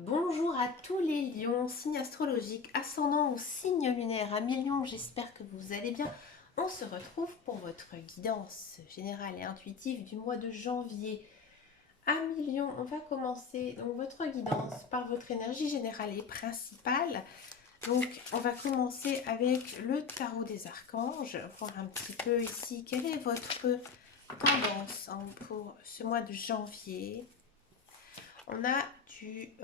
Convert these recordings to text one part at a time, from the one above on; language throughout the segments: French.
Bonjour à tous les lions, signe astrologique, ascendant ou signe lunaire, amis lions, j'espère que vous allez bien. On se retrouve pour votre guidance générale et intuitive du mois de janvier. Amis lions, on va commencer donc votre guidance par votre énergie générale et principale. Donc on va commencer avec le tarot des archanges, voir un petit peu ici quelle est votre tendance pour ce mois de janvier. On a du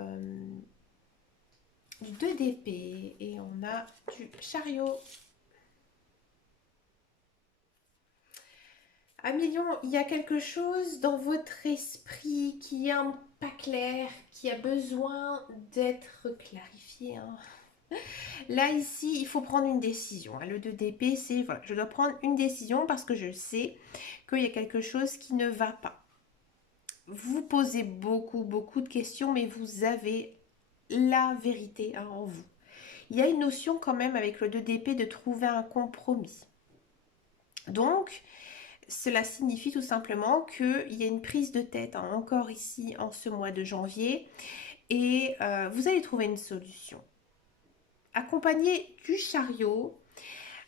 2 d'épée et on a du chariot. À million, il y a quelque chose dans votre esprit qui est pas clair, qui a besoin d'être clarifié, hein. Là, ici, il faut prendre une décision. Le 2 d'épée, c'est voilà, je dois prendre une décision parce que je sais qu'il y a quelque chose qui ne va pas. Vous posez beaucoup de questions, mais vous avez la vérité, hein, en vous. Il y a une notion quand même avec le 2 d'épée de trouver un compromis. Donc, cela signifie tout simplement qu'il y a une prise de tête, hein, encore ici en ce mois de janvier et vous allez trouver une solution. Accompagné du chariot.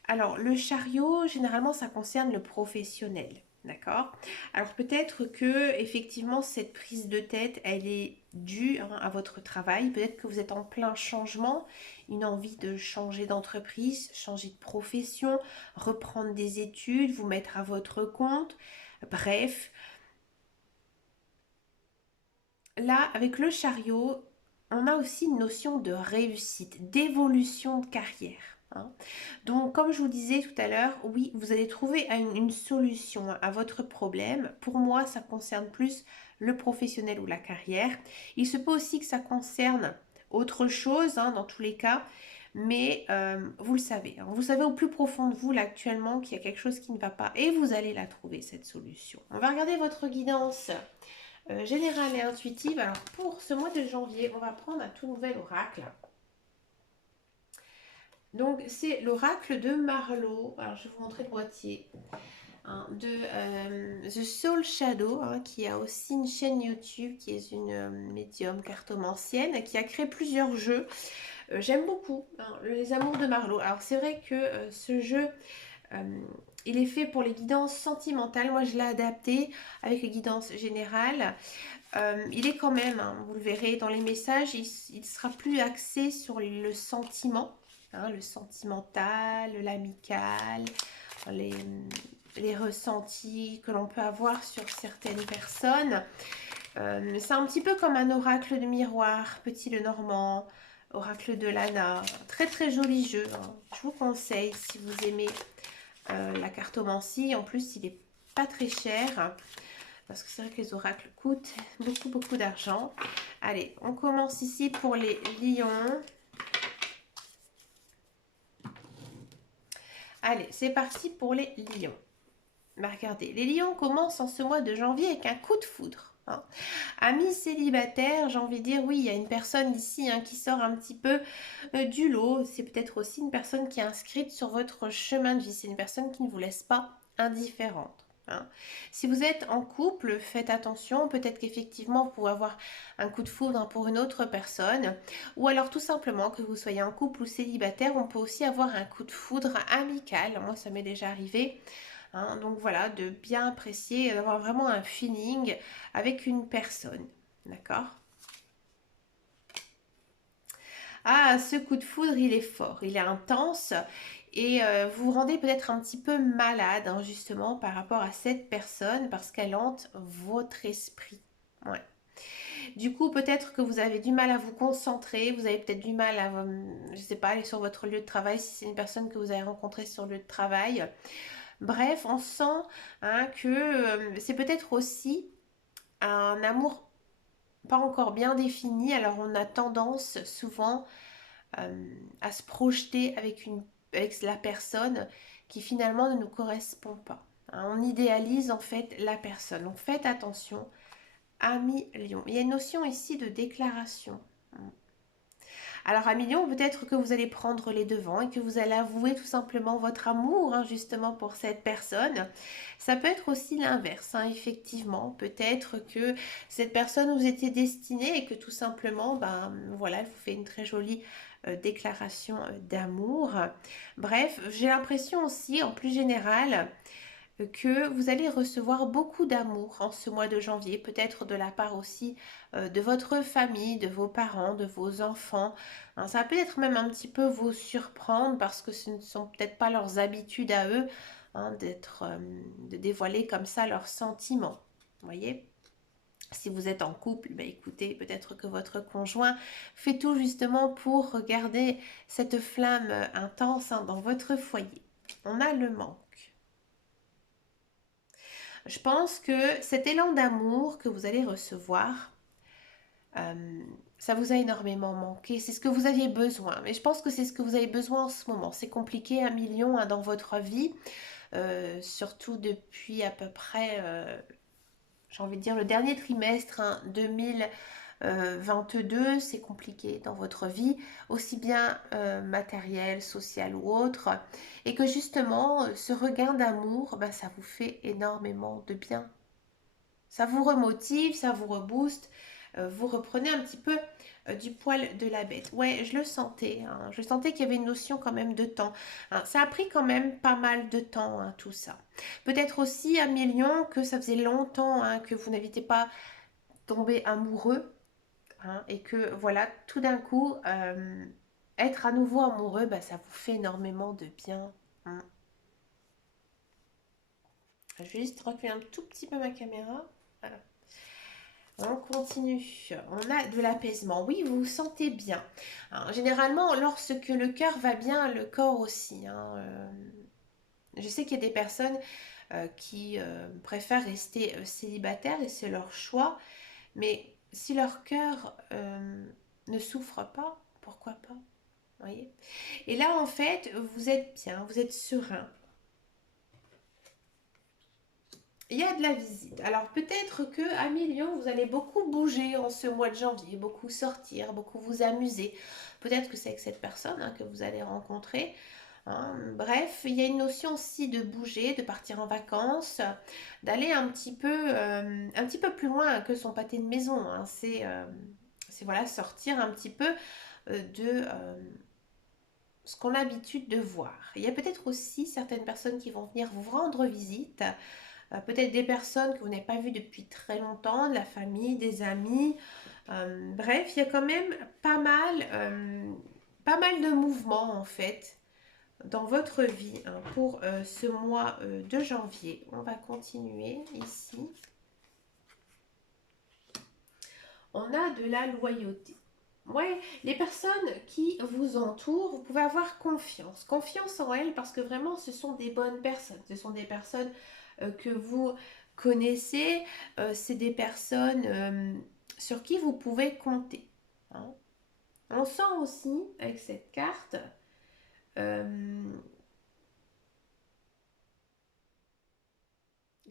Alors, le chariot, généralement, ça concerne le professionnel. D'accord. Alors peut-être que effectivement cette prise de tête, elle est due, hein, à votre travail. Peut-être que vous êtes en plein changement, une envie de changer d'entreprise, changer de profession, reprendre des études, vous mettre à votre compte. Bref, là avec le chariot, on a aussi une notion de réussite, d'évolution de carrière, hein. Donc, comme je vous disais tout à l'heure, oui, vous allez trouver une solution à votre problème. Pour moi, ça concerne plus le professionnel ou la carrière. Il se peut aussi que ça concerne autre chose, hein, dans tous les cas, mais vous le savez, hein, vous savez au plus profond de vous là actuellement qu'il y a quelque chose qui ne va pas et vous allez la trouver, cette solution. On va regarder votre guidance générale et intuitive. Alors, pour ce mois de janvier, on va prendre un tout nouvel oracle. Donc, c'est l'oracle de Marlowe. Alors, je vais vous montrer le boîtier, hein, de The Soul Shadow, hein, qui a aussi une chaîne YouTube, qui est une médium cartomancienne, qui a créé plusieurs jeux. J'aime beaucoup, hein, Les Amours de Marlowe. Alors, c'est vrai que ce jeu, euh, il est fait pour les guidances sentimentales. Moi, je l'ai adapté avec les guidances générales. Il est quand même, hein, vous le verrez dans les messages, il sera plus axé sur le sentiment, hein, le sentimental, l'amical, les, les ressentis que l'on peut avoir sur certaines personnes. C'est un petit peu comme un oracle de miroir, Petit Lenormand, oracle de Lana. Très joli jeu, hein. Je vous conseille si vous aimez la cartomancie. En plus, il est pas très cher. Parce que c'est vrai que les oracles coûtent beaucoup d'argent. Allez, on commence ici pour les lions. Allez, c'est parti pour les lions. Bah, regardez, les lions commencent en ce mois de janvier avec un coup de foudre, hein. Amis célibataires, j'ai envie de dire, oui, il y a une personne ici, hein, qui sort un petit peu du lot. C'est peut-être aussi une personne qui est inscrite sur votre chemin de vie. C'est une personne qui ne vous laisse pas indifférente, hein. Si vous êtes en couple, faites attention. Peut-être qu'effectivement, vous pouvez avoir un coup de foudre, hein, pour une autre personne. Ou alors tout simplement, que vous soyez en couple ou célibataire, on peut aussi avoir un coup de foudre amical. Moi, ça m'est déjà arrivé. Hein, donc voilà, de bien apprécier, d'avoir vraiment un feeling avec une personne. D'accord. Ah, ce coup de foudre, il est fort, il est intense et vous vous rendez peut-être un petit peu malade, hein, justement par rapport à cette personne parce qu'elle hante votre esprit. Ouais. Du coup, peut-être que vous avez du mal à vous concentrer, vous avez peut-être du mal à, je sais pas, aller sur votre lieu de travail si c'est une personne que vous avez rencontrée sur le lieu de travail. Bref, on sent, hein, que c'est peut-être aussi un amour pas encore bien défini. Alors on a tendance souvent à se projeter avec la personne qui finalement ne nous correspond pas, hein. On idéalise en fait la personne. Donc faites attention, amis lion. Il y a une notion ici de déclaration. Alors à million, peut-être que vous allez prendre les devants et que vous allez avouer tout simplement votre amour hein, justement pour cette personne. Ça peut être aussi l'inverse, hein, effectivement. Peut-être que cette personne vous était destinée et que tout simplement, ben voilà, elle vous fait une très jolie déclaration d'amour. Bref, j'ai l'impression aussi, en plus général, que vous allez recevoir beaucoup d'amour en ce mois de janvier, peut-être de la part aussi de votre famille, de vos parents, de vos enfants. Hein, ça va peut-être même un petit peu vous surprendre parce que ce ne sont peut-être pas leurs habitudes à eux hein, de dévoiler comme ça leurs sentiments. Vous voyez? Si vous êtes en couple, bah écoutez, peut-être que votre conjoint fait tout justement pour garder cette flamme intense hein, dans votre foyer. On a le manque. Je pense que cet élan d'amour que vous allez recevoir, euh, ça vous a énormément manqué. C'est ce que vous aviez besoin. Mais je pense que c'est ce que vous avez besoin en ce moment. C'est compliqué, 1 million hein, dans votre vie, surtout depuis à peu près, j'ai envie de dire, le dernier trimestre hein, 2022, c'est compliqué dans votre vie, aussi bien matériel, social ou autre, et que justement, ce regain d'amour, ben, ça vous fait énormément de bien. Ça vous remotive, ça vous rebooste, vous reprenez un petit peu du poil de la bête. Ouais, je le sentais, hein. Je sentais qu'il y avait une notion quand même de temps. Hein. Ça a pris quand même pas mal de temps, hein, tout ça. Peut-être aussi 1 million que ça faisait longtemps hein, que vous n'aviez pas tombé amoureux hein, et que voilà, tout d'un coup, être à nouveau amoureux, bah, ça vous fait énormément de bien. Hein. Je vais juste reculer un tout petit peu ma caméra. Voilà. On continue. On a de l'apaisement. Oui, vous vous sentez bien. Alors, généralement, lorsque le cœur va bien, le corps aussi. Hein. Je sais qu'il y a des personnes qui préfèrent rester célibataires et c'est leur choix. Mais si leur cœur ne souffre pas, pourquoi pas? Voyez. Et là, en fait, vous êtes bien, vous êtes serein. Il y a de la visite. Alors peut-être que à Million, vous allez beaucoup bouger en ce mois de janvier, beaucoup sortir, beaucoup vous amuser. Peut-être que c'est avec cette personne hein, que vous allez rencontrer. Hein. Bref, il y a une notion aussi de bouger, de partir en vacances, d'aller un petit peu plus loin que son pâté de maison. Hein. C'est voilà, sortir un petit peu de ce qu'on a l'habitude de voir. Il y a peut-être aussi certaines personnes qui vont venir vous rendre visite. Peut-être des personnes que vous n'avez pas vues depuis très longtemps, de la famille, des amis. Bref, il y a quand même pas mal de mouvements en fait dans votre vie hein, pour ce mois de janvier. On va continuer ici. On a de la loyauté. Ouais, les personnes qui vous entourent, vous pouvez avoir confiance. Confiance en elles parce que vraiment ce sont des bonnes personnes. Ce sont des personnes que vous connaissez. C'est des personnes sur qui vous pouvez compter. Hein. On sent aussi avec cette carte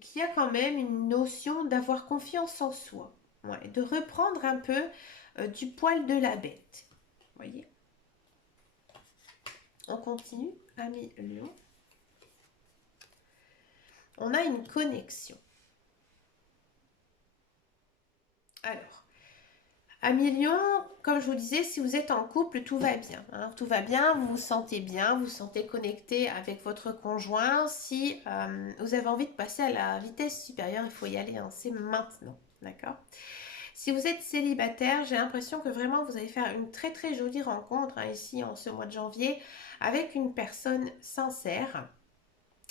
qu'il y a quand même une notion d'avoir confiance en soi. Ouais, de reprendre un peu du poil de la bête. Vous voyez? On continue, ami Lion. On a une connexion. Alors, ami Lion, comme je vous disais, si vous êtes en couple, tout va bien. Hein, tout va bien, vous vous sentez bien, vous vous sentez connecté avec votre conjoint. Si vous avez envie de passer à la vitesse supérieure, il faut y aller. Hein, c'est maintenant. D'accord? Si vous êtes célibataire, j'ai l'impression que vraiment vous allez faire une très très jolie rencontre hein, ici en ce mois de janvier avec une personne sincère.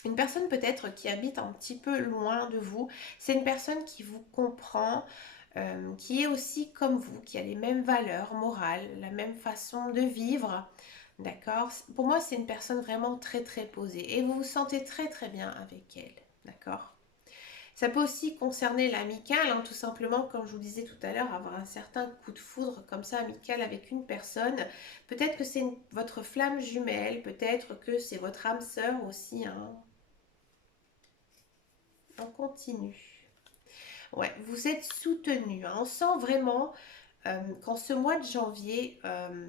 Une personne peut-être qui habite un petit peu loin de vous. C'est une personne qui vous comprend, qui est aussi comme vous, qui a les mêmes valeurs morales, la même façon de vivre. D'accord? Pour moi, c'est une personne vraiment très très posée et vous vous sentez très très bien avec elle. D'accord? Ça peut aussi concerner l'amical, hein, tout simplement, comme je vous disais tout à l'heure, avoir un certain coup de foudre comme ça amical avec une personne. Peut-être que c'est votre flamme jumelle, peut-être que c'est votre âme sœur aussi. Hein. On continue. Ouais, vous êtes soutenu. Hein. On sent vraiment qu'en ce mois de janvier,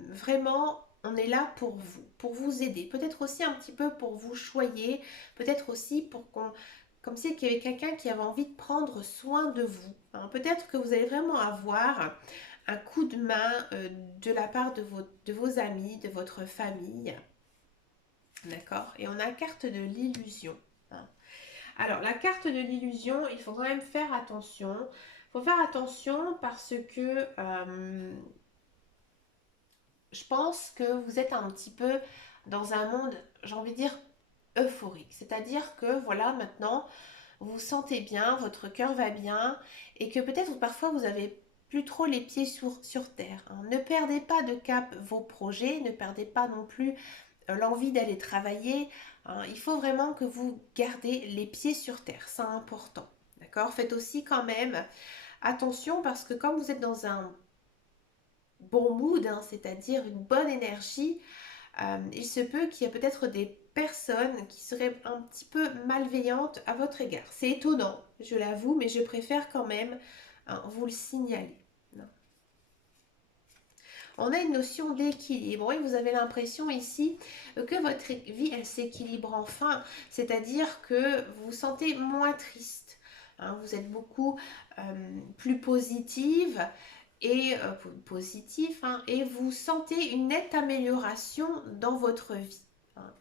vraiment, on est là pour vous aider. Peut-être aussi un petit peu pour vous choyer, peut-être aussi pour qu'on, comme si qu'il y avait quelqu'un qui avait envie de prendre soin de vous, hein. Peut-être que vous allez vraiment avoir un coup de main de la part de vos amis, de votre famille. D'accord? Et on a la carte de l'illusion, hein. Alors, la carte de l'illusion, il faut quand même faire attention. Il faut faire attention parce que je pense que vous êtes un petit peu dans un monde, j'ai envie de dire, euphorique. C'est-à-dire que voilà, maintenant, vous vous sentez bien, votre cœur va bien et que peut-être parfois vous avez plus trop les pieds sur terre, hein. Ne perdez pas de cap vos projets, ne perdez pas non plus l'envie d'aller travailler, hein. Il faut vraiment que vous gardez les pieds sur terre, c'est important. D'accord? Faites aussi quand même attention parce que comme vous êtes dans un bon mood, hein, c'est-à-dire une bonne énergie, il se peut qu'il y ait peut-être des personnes qui seraient un petit peu malveillantes à votre égard. C'est étonnant, je l'avoue, mais je préfère quand même, hein, vous le signaler. Non. On a une notion d'équilibre. Oui, vous avez l'impression ici que votre vie, elle s'équilibre enfin, c'est-à-dire que vous vous sentez moins triste, hein. Vous êtes beaucoup plus positive et positif, hein, et vous sentez une nette amélioration dans votre vie, hein.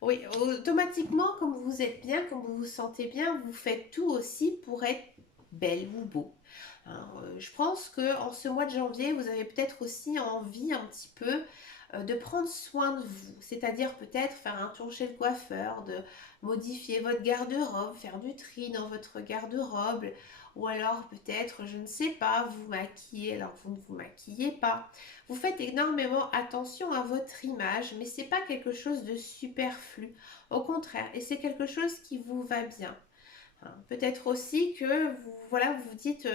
Oui, automatiquement, comme vous êtes bien, comme vous vous sentez bien, vous faites tout aussi pour être belle ou beau, hein. Je pense que en ce mois de janvier, vous avez peut-être aussi envie un petit peu de prendre soin de vous, c'est-à-dire peut-être faire un tour chez le coiffeur, de modifier votre garde-robe, faire du tri dans votre garde-robe, ou alors peut-être, je ne sais pas, vous maquiller alors vous ne vous maquillez pas. Vous faites énormément attention à votre image, mais c'est pas quelque chose de superflu. Au contraire, et c'est quelque chose qui vous va bien, hein. Peut-être aussi que vous, voilà, vous vous dites,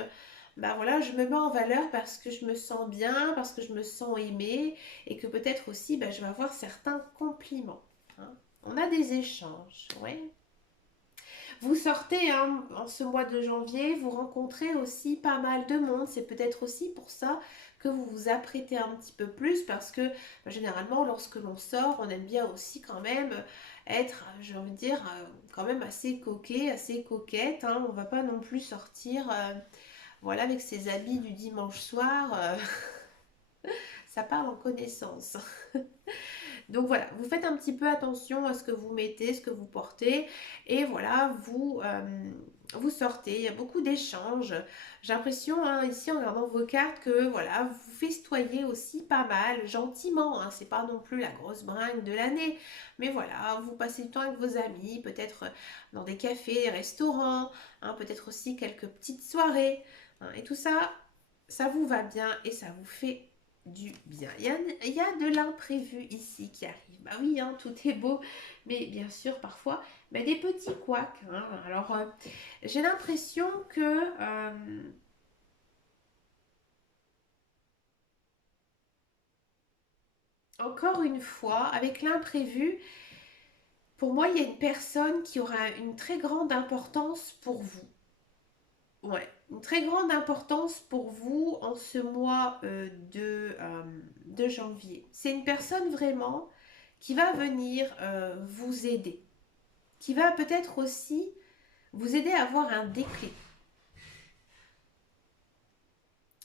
bah voilà, je me mets en valeur parce que je me sens bien, parce que je me sens aimée, et que peut-être aussi, bah, je vais avoir certains compliments, hein. On a des échanges, ouais. Vous sortez, hein, en ce mois de janvier, vous rencontrez aussi pas mal de monde. C'est peut-être aussi pour ça que vous vous apprêtez un petit peu plus parce que généralement lorsque l'on sort, on aime bien aussi quand même être, j'ai envie de dire, quand même assez coquet, assez coquette, hein. On va pas non plus sortir voilà, avec ses habits du dimanche soir. Ça parle en connaissance. Donc voilà, vous faites un petit peu attention à ce que vous mettez, ce que vous portez, et voilà, vous sortez. Il y a beaucoup d'échanges. J'ai l'impression, hein, ici en regardant vos cartes, que voilà, vous festoyez aussi pas mal, gentiment, hein. C'est pas non plus la grosse bringue de l'année, mais voilà, vous passez du temps avec vos amis, peut-être dans des cafés, des restaurants, hein, peut-être aussi quelques petites soirées, hein, et tout ça, ça vous va bien et ça vous fait du bien. Il y a de l'imprévu ici qui arrive. Bah oui, hein, tout est beau, mais bien sûr, parfois, bah, des petits couacs, hein. Alors, j'ai l'impression que, encore une fois, avec l'imprévu, pour moi, il y a une personne qui aura une très grande importance pour vous. Ouais, une très grande importance pour vous en ce mois de janvier. C'est une personne vraiment qui va venir vous aider, qui va peut-être aussi vous aider à avoir un déclic,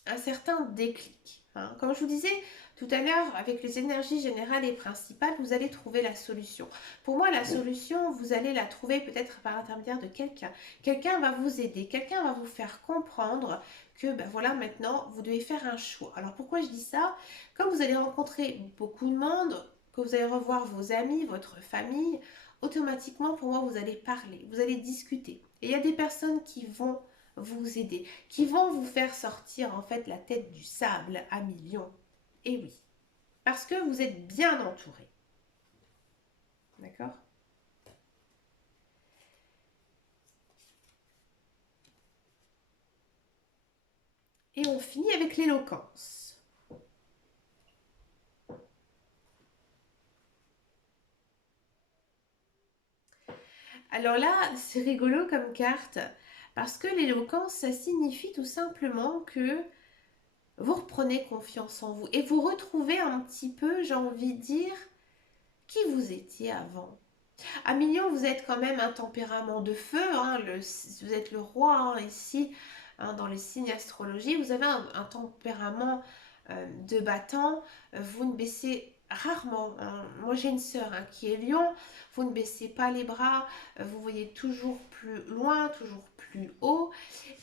un certain déclic, hein. Comme je vous disais tout à l'heure, avec les énergies générales et principales, vous allez trouver la solution. Pour moi, la solution, vous allez la trouver peut-être par l'intermédiaire de quelqu'un. Quelqu'un va vous aider, quelqu'un va vous faire comprendre que ben voilà, maintenant, vous devez faire un choix. Alors pourquoi je dis ça? Comme vous allez rencontrer beaucoup de monde, que vous allez revoir vos amis, votre famille, automatiquement, pour moi, vous allez parler, vous allez discuter. Et il y a des personnes qui vont vous aider, qui vont vous faire sortir en fait la tête du sable à millions. Et oui, parce que vous êtes bien entouré. D'accord? Et on finit avec l'éloquence. Alors là, c'est rigolo comme carte Parce que l'éloquence, ça signifie tout simplement que vous reprenez confiance en vous et vous retrouvez un petit peu, j'ai envie de dire, qui vous étiez avant. À Million, vous êtes quand même un tempérament de feu, hein, vous êtes le roi hein, ici, hein, dans les signes astrologie, vous avez un tempérament de battant, vous ne baissez rarement, hein. Moi j'ai une sœur hein, qui est lion, vous ne baissez pas les bras, vous voyez toujours plus loin, toujours plus haut,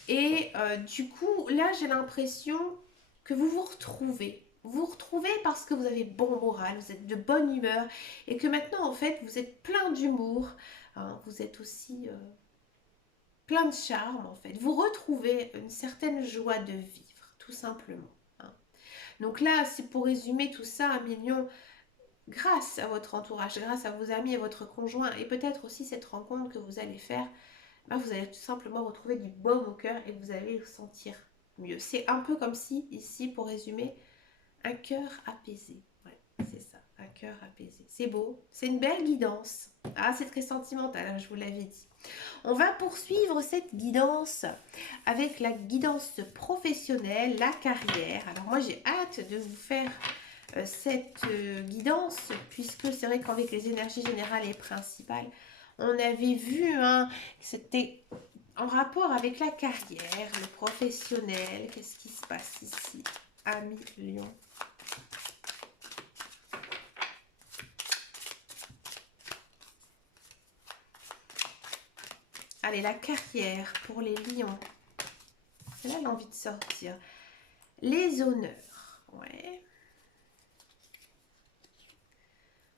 et du coup là j'ai l'impression que vous vous retrouvez. Vous vous retrouvez parce que vous avez bon moral, vous êtes de bonne humeur et que maintenant en fait vous êtes plein d'humour, hein, vous êtes aussi plein de charme en fait. Vous retrouvez une certaine joie de vivre, tout simplement, hein. Donc là, c'est pour résumer tout ça, 1 million, grâce à votre entourage, grâce à vos amis et votre conjoint et peut-être aussi cette rencontre que vous allez faire, ben, vous allez tout simplement retrouver du baume au cœur et vous allez vous sentir mieux. C'est un peu comme si, ici, pour résumer, un cœur apaisé. Ouais, c'est ça, un cœur apaisé. C'est beau, c'est une belle guidance. Ah, c'est très sentimental, hein, je vous l'avais dit. On va poursuivre cette guidance avec la guidance professionnelle, la carrière. Alors moi, j'ai hâte de vous faire cette guidance, puisque c'est vrai qu'avec les énergies générales et principales, on avait vu hein, que c'était en rapport avec la carrière, le professionnel. Qu'est-ce qui se passe ici? Ami Lion. Allez, la carrière pour les lions. Là, j'ai envie de sortir. Les honneurs. Ouais.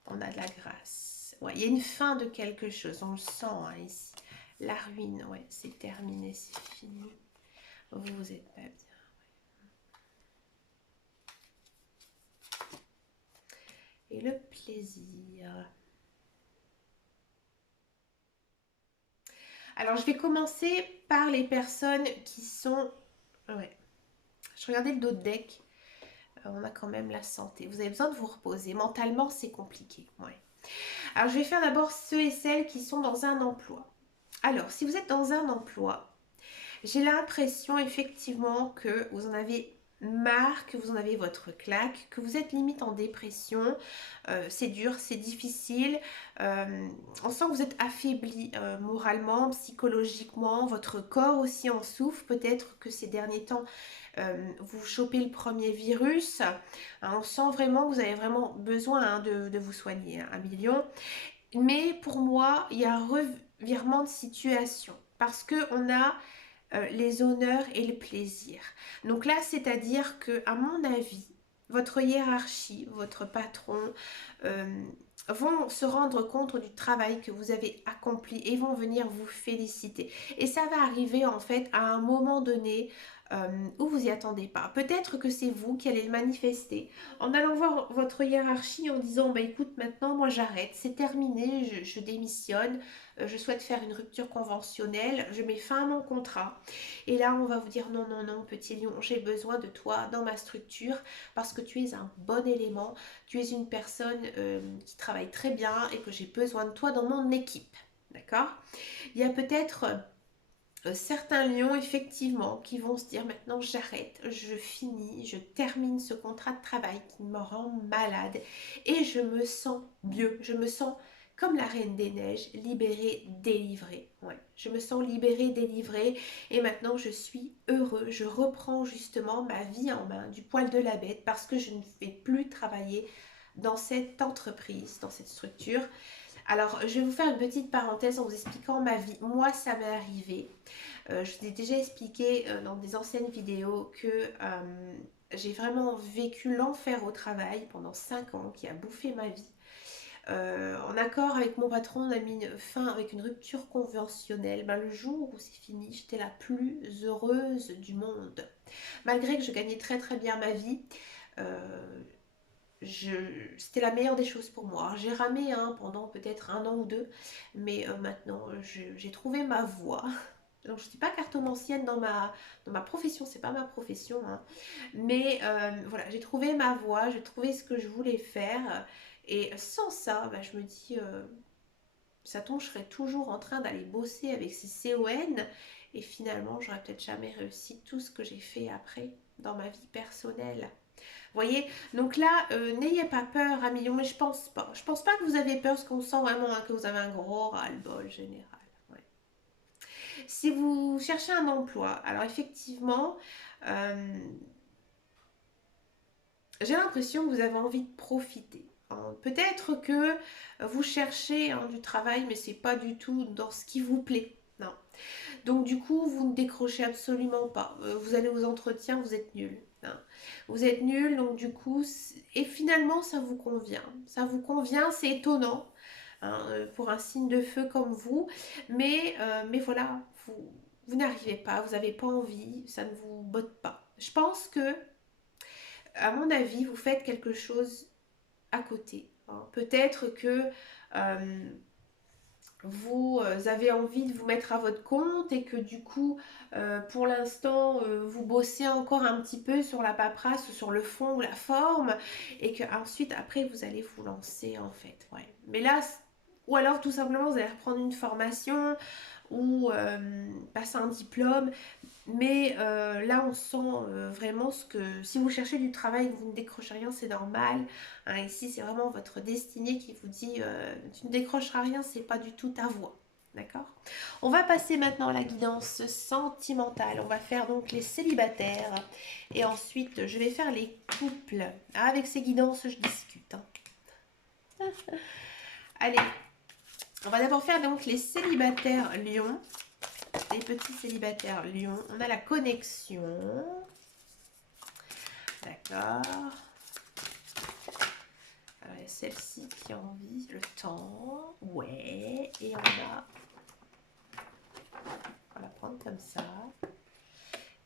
On a de la grâce. Ouais, il y a une fin de quelque chose. On le sent hein, ici. La ruine, ouais, c'est terminé, c'est fini. Vous êtes pas bien. Ouais. Et le plaisir. Alors, je vais commencer par les personnes qui sont... Ouais. Je regardais le dos de deck. On a quand même la santé. Vous avez besoin de vous reposer. Mentalement, c'est compliqué. Ouais. Alors, je vais faire d'abord ceux et celles qui sont dans un emploi. Alors, si vous êtes dans un emploi, j'ai l'impression effectivement que vous en avez marre, que vous en avez votre claque, que vous êtes limite en dépression. C'est dur, c'est difficile. On sent que vous êtes affaibli moralement, psychologiquement. Votre corps aussi en souffre. Peut-être que ces derniers temps, vous chopez le premier virus. On sent vraiment que vous avez vraiment besoin hein, de vous soigner, hein, 1 million. Mais pour moi, il y a un revirement de situation. Parce qu'on a les honneurs et le plaisir. Donc là, c'est-à-dire que, à mon avis, votre hiérarchie, votre patron euh, vont se rendre compte du travail que vous avez accompli et vont venir vous féliciter. Et ça va arriver en fait à un moment donné où vous n'y attendez pas. Peut-être que c'est vous qui allez le manifester en allant voir votre hiérarchie en disant bah écoute maintenant moi j'arrête, c'est terminé, je démissionne, je souhaite faire une rupture conventionnelle, je mets fin à mon contrat. Et là on va vous dire non non non petit lion, j'ai besoin de toi dans ma structure parce que tu es un bon élément, tu es une personne qui travaille très bien et que j'ai besoin de toi dans mon équipe. D'accord? Il y a peut-être certains lions effectivement qui vont se dire maintenant j'arrête, je finis, je termine ce contrat de travail qui me rend malade et je me sens mieux, je me sens comme la reine des neiges, libérée, délivrée. Ouais, je me sens libérée, délivrée et maintenant je suis heureux, je reprends justement ma vie en main du poil de la bête parce que je ne vais plus travailler dans cette entreprise, dans cette structure. Alors, je vais vous faire une petite parenthèse en vous expliquant ma vie. Moi, ça m'est arrivé. Je vous ai déjà expliqué dans des anciennes vidéos que j'ai vraiment vécu l'enfer au travail pendant 5 ans qui a bouffé ma vie. En accord avec mon patron, on a mis fin avec une rupture conventionnelle. Ben, le jour où c'est fini, j'étais la plus heureuse du monde. Malgré que je gagnais très très bien ma vie, euh, c'était la meilleure des choses pour moi. J'ai ramé hein, pendant peut-être 1 an ou 2, mais maintenant j'ai trouvé ma voie. Donc je ne suis pas cartomancienne dans ma profession, c'est pas ma profession, hein. Mais voilà, j'ai trouvé ma voie, j'ai trouvé ce que je voulais faire. Et sans ça, bah, je me dis, ça tombe, je serais toujours en train d'aller bosser avec ces CON et finalement, j'aurais peut-être jamais réussi tout ce que j'ai fait après dans ma vie personnelle. Vous voyez, donc là, n'ayez pas peur, à million, mais je pense pas. Je pense pas que vous avez peur, parce qu'on sent vraiment hein, que vous avez un gros ras-le-bol général. Ouais. Si vous cherchez un emploi, alors effectivement, euh, j'ai l'impression que vous avez envie de profiter. Hein. Peut-être que vous cherchez hein, du travail, mais c'est pas du tout dans ce qui vous plaît. Non. Donc du coup, vous ne décrochez absolument pas. Vous allez aux entretiens, vous êtes nul. Hein. Vous êtes nul, donc du coup, et finalement, ça vous convient. Ça vous convient, c'est étonnant hein, pour un signe de feu comme vous. Mais voilà, vous n'arrivez pas, vous n'avez pas envie, ça ne vous botte pas. Je pense que, à mon avis, vous faites quelque chose à côté. Hein. Peut-être que vous avez envie de vous mettre à votre compte et que du coup, pour l'instant, vous bossez encore un petit peu sur la paperasse, sur le fond ou la forme, et que ensuite, après, vous allez vous lancer en fait. Ouais. Mais là, ou alors tout simplement, vous allez reprendre une formation ou passer un diplôme. Mais là, on sent vraiment ce que... Si vous cherchez du travail et que vous ne décrochez rien, c'est normal. Hein, ici, c'est vraiment votre destinée qui vous dit tu ne décrocheras rien, c'est pas du tout ta voie. D'accord. On va passer maintenant à la guidance sentimentale. On va faire donc les célibataires. Et ensuite, je vais faire les couples. Ah, avec ces guidances, je discute. Hein. Allez, on va d'abord faire donc les célibataires lion. Les petits célibataires lion. On a la connexion. D'accord. Alors, il y a celle-ci qui a envie, le temps. Ouais. Et on va la prendre comme ça.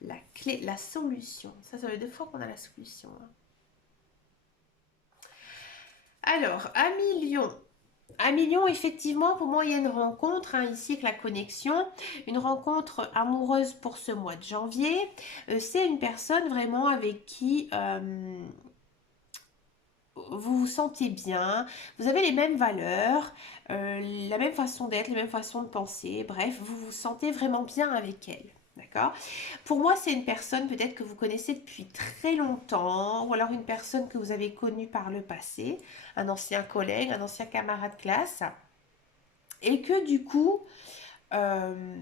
La clé, la solution. Ça fait 2 fois qu'on a la solution. Hein. Alors, à million. À million, effectivement, pour moi, il y a une rencontre, hein, ici avec la connexion, une rencontre amoureuse pour ce mois de janvier. C'est une personne vraiment avec qui vous vous sentez bien, vous avez les mêmes valeurs, la même façon d'être, les mêmes façons de penser, bref, vous vous sentez vraiment bien avec elle. D'accord. Pour moi, c'est une personne peut-être que vous connaissez depuis très longtemps, ou alors une personne que vous avez connue par le passé, un ancien collègue, un ancien camarade de classe, et que du coup, euh,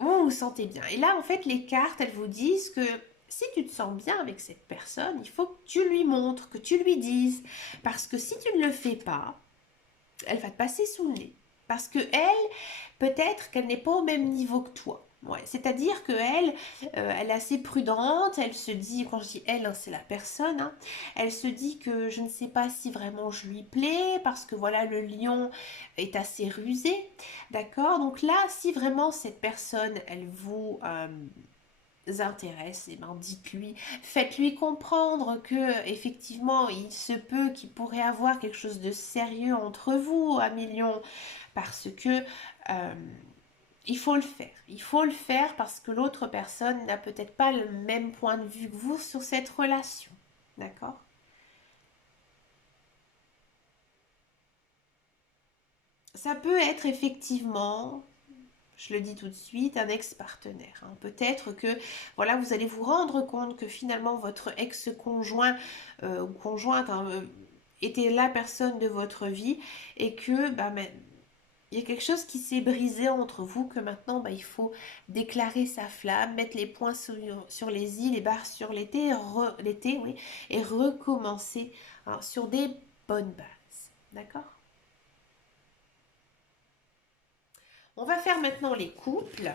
vous vous sentez bien. Et là, en fait, les cartes, elles vous disent que si tu te sens bien avec cette personne, il faut que tu lui montres, que tu lui dises. Parce que si tu ne le fais pas, elle va te passer sous le nez. Parce que elle, peut-être qu'elle n'est pas au même niveau que toi. Ouais, c'est-à-dire que elle, elle est assez prudente. Elle se dit, quand je dis elle, hein, c'est la personne. Hein, elle se dit que je ne sais pas si vraiment je lui plais parce que voilà, le lion est assez rusé, d'accord. Donc là, si vraiment cette personne, elle vous intéresse, et ben dites-lui, faites-lui comprendre que effectivement, il se peut qu'il pourrait avoir quelque chose de sérieux entre vous, à million, parce que euh, il faut le faire. Il faut le faire parce que l'autre personne n'a peut-être pas le même point de vue que vous sur cette relation. D'accord. Ça peut être effectivement, je le dis tout de suite, un ex-partenaire. Hein. Peut-être que voilà, vous allez vous rendre compte que finalement votre ex-conjoint ou conjointe hein, était la personne de votre vie et que bah, il y a quelque chose qui s'est brisé entre vous, que maintenant bah, il faut déclarer sa flamme, mettre les points sur les i, les barres sur l'été, l'été oui, et recommencer hein, sur des bonnes bases. D'accord. On va faire maintenant les couples.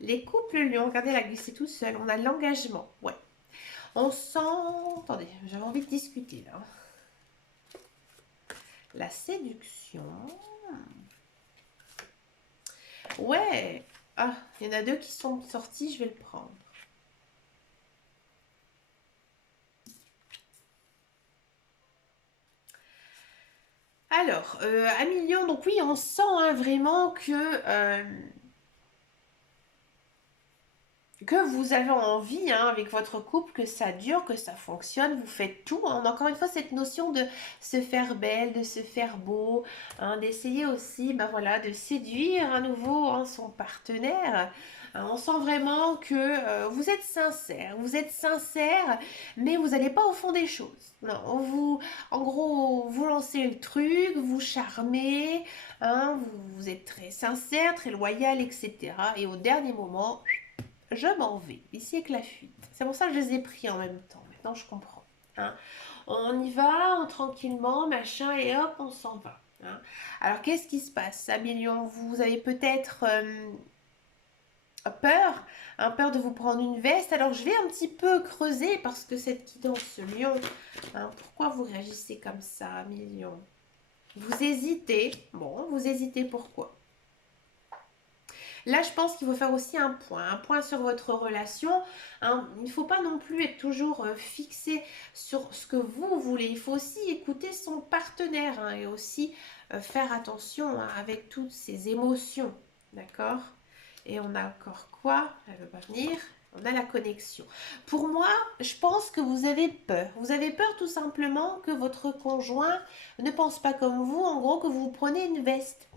Les couples lions, regardez, elle a glissé tout seul. On a l'engagement. Ouais. On sent. Attendez, j'avais envie de discuter là. La séduction. Ouais. Ah, il y en a 2 qui sont sortis, je vais le prendre. Alors, à million, donc oui, on sent hein, vraiment que que vous avez envie hein, avec votre couple, que ça dure, que ça fonctionne, vous faites tout. Hein. Encore une fois, cette notion de se faire belle, de se faire beau, hein, d'essayer aussi ben voilà, de séduire à nouveau hein, son partenaire. Hein, on sent vraiment que vous êtes sincère, mais vous n'allez pas au fond des choses. Non, en gros, vous lancez le truc, vous charmez, hein, vous êtes très sincère, très loyal, etc. Et au dernier moment, je m'en vais. Ici avec la fuite. C'est pour ça que je les ai pris en même temps. Maintenant, je comprends. Hein. On y va, tranquillement, machin, et hop, on s'en va. Hein. Alors, qu'est-ce qui se passe, Amélion? Vous avez peut-être peur, hein, peur de vous prendre une veste. Alors, je vais un petit peu creuser parce que cette guidance lion, hein, pourquoi vous réagissez comme ça, Amélion? Vous hésitez. Bon, vous hésitez pourquoi? Là, je pense qu'il faut faire aussi un point sur votre relation. Hein. Il ne faut pas non plus être toujours fixé sur ce que vous voulez. Il faut aussi écouter son partenaire hein, et aussi faire attention hein, avec toutes ses émotions. D'accord? Et on a encore quoi? Elle ne veut pas venir. On a la connexion. Pour moi, je pense que vous avez peur. Vous avez peur tout simplement que votre conjoint ne pense pas comme vous. En gros, que vous prenez une veste.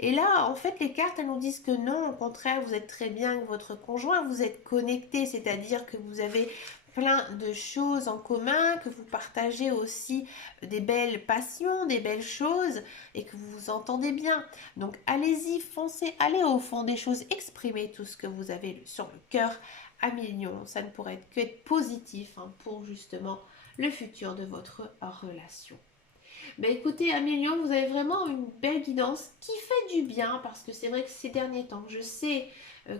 Et là, en fait, les cartes, elles nous disent que non, au contraire, vous êtes très bien avec votre conjoint, vous êtes connecté, c'est-à-dire que vous avez plein de choses en commun, que vous partagez aussi des belles passions, des belles choses et que vous vous entendez bien. Donc allez-y, foncez, allez au fond des choses, exprimez tout ce que vous avez sur le cœur à millions. Ça ne pourrait que être positif hein, pour justement le futur de votre relation. Ben écoutez, Amélion, vous avez vraiment une belle guidance qui fait du bien parce que c'est vrai que ces derniers temps, je sais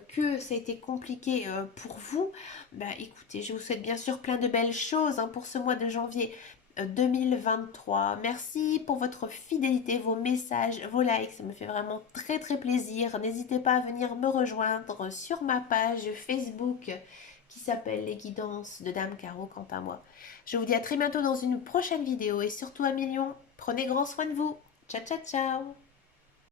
que ça a été compliqué pour vous. Ben écoutez, je vous souhaite bien sûr plein de belles choses hein, pour ce mois de janvier 2023. Merci pour votre fidélité, vos messages, vos likes, ça me fait vraiment très très plaisir. N'hésitez pas à venir me rejoindre sur ma page Facebook qui s'appelle Les Guidances de Dame Caro quant à moi. Je vous dis à très bientôt dans une prochaine vidéo et surtout à millions, prenez grand soin de vous. Ciao ciao ciao.